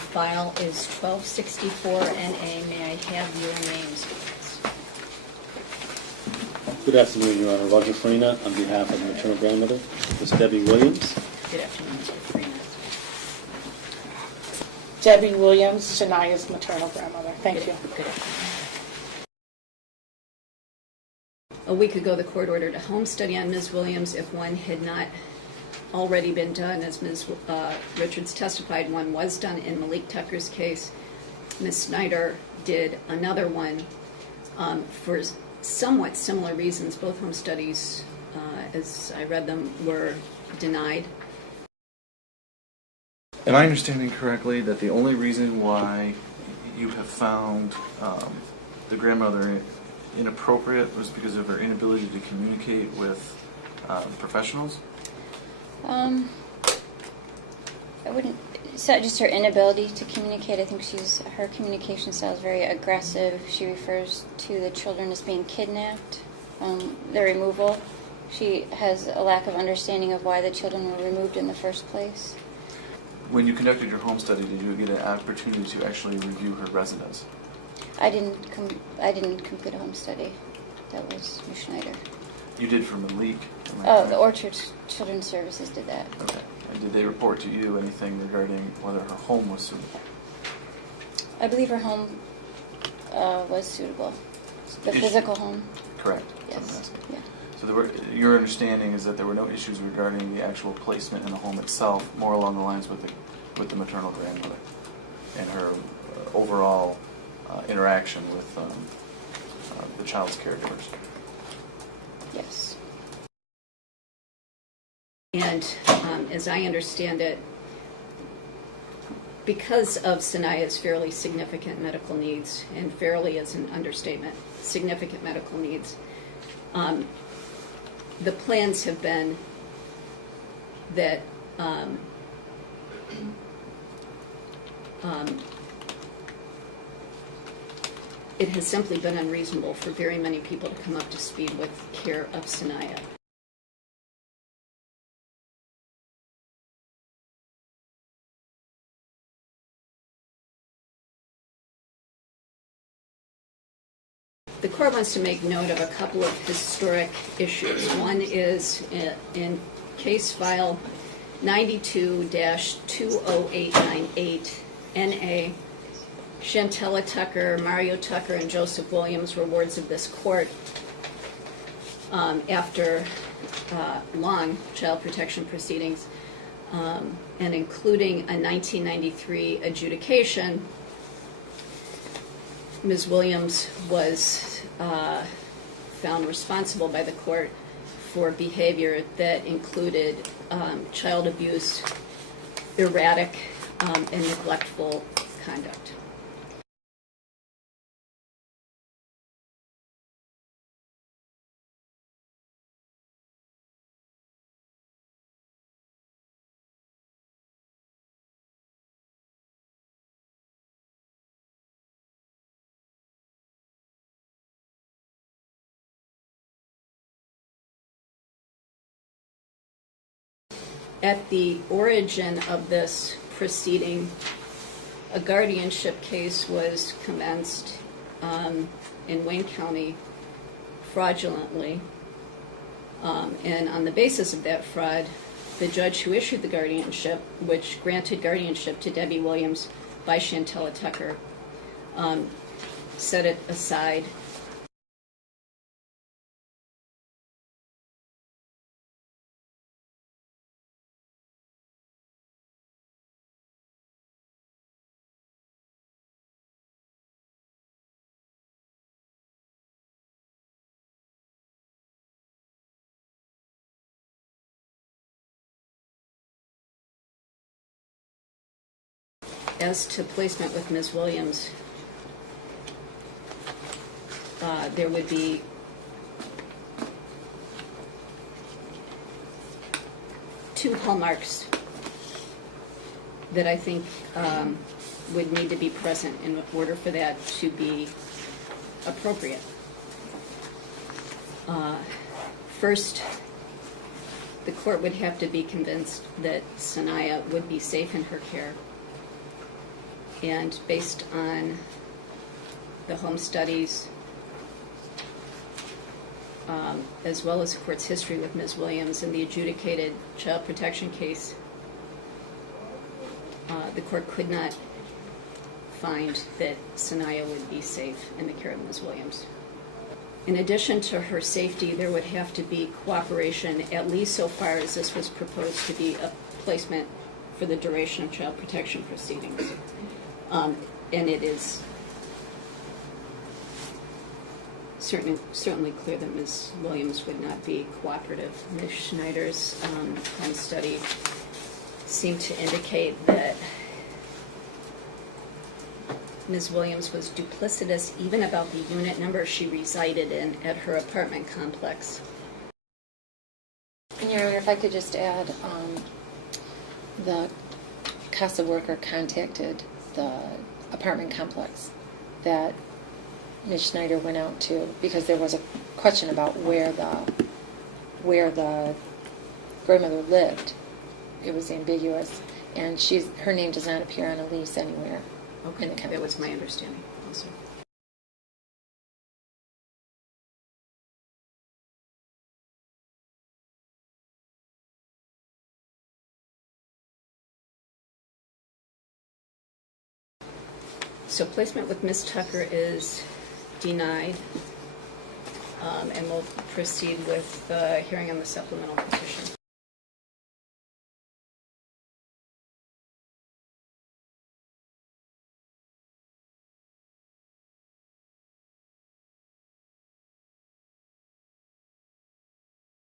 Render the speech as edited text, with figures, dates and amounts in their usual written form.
file is 1264 NA. May I have your names, please? Good afternoon, Your Honor. Roger Farina on behalf of the maternal grandmother, Ms. Debbie Williams. Good afternoon, Mr. Farina. Debbie Williams, Sanaya's maternal grandmother. Thank you. Good afternoon. A week ago, the court ordered a home study on Ms. Williams. If one had not already been done, as Ms. Richards testified, one was done in Malik Tucker's case. Ms. Snyder did another one for somewhat similar reasons. Both home studies, as I read them, were denied. Am I understanding correctly that the only reason why you have found the grandmother inappropriate was because of her inability to communicate with professionals? I wouldn't. It's not just her inability to communicate. I think her communication style is very aggressive. She refers to the children as being kidnapped. Their removal. She has a lack of understanding of why the children were removed in the first place. When you conducted your home study, did you get an opportunity to actually review her residence? I didn't complete a home study. That was Ms. Schneider. You did for Malik? Oh, the Orchard Children's Services did that. Okay. And did they report to you anything regarding whether her home was suitable? I believe her home was suitable. The physical home? Correct. Yes. Yeah. So your understanding is that there were no issues regarding the actual placement in the home itself, more along the lines with the maternal grandmother and her overall interaction with the child's caregivers. Yes. And as I understand it, because of Sanaya's fairly significant medical needs, and fairly is an understatement, significant medical needs, the plans have been that it has simply been unreasonable for very many people to come up to speed with care of Sanaya. The court wants to make note of a couple of historic issues. One is in case file 92-20898 NA. Chantella Tucker, Mario Tucker, and Joseph Williams were wards of this court after long child protection proceedings, and including a 1993 adjudication. Ms. Williams was found responsible by the court for behavior that included child abuse, erratic and neglectful conduct. At the origin of this proceeding, a guardianship case was commenced in Wayne County fraudulently, and on the basis of that fraud, the judge who issued the guardianship, which granted guardianship to Debbie Williams by Chantella Tucker, set it aside. As to placement with Ms. Williams, there would be two hallmarks that I think would need to be present in order for that to be appropriate. First, the court would have to be convinced that Sanaya would be safe in her care. And based on the home studies, as well as the court's history with Ms. Williams and the adjudicated child protection case, the court could not find that Sanaya would be safe in the care of Ms. Williams. In addition to her safety, there would have to be cooperation, at least so far as this was proposed to be a placement for the duration of child protection proceedings. And it is certainly clear that Ms. Williams would not be cooperative. Ms. Schneider's home study seemed to indicate that Ms. Williams was duplicitous even about the unit number she resided in at her apartment complex. And Your Honor, if I could just add, the CASA worker contacted the apartment complex that Ms. Schneider went out to because there was a question about where the grandmother lived. It was ambiguous, and her name does not appear on a lease anywhere. Okay, in the that was my understanding also. So placement with Ms. Tucker is denied, and we'll proceed with the hearing on the supplemental petition.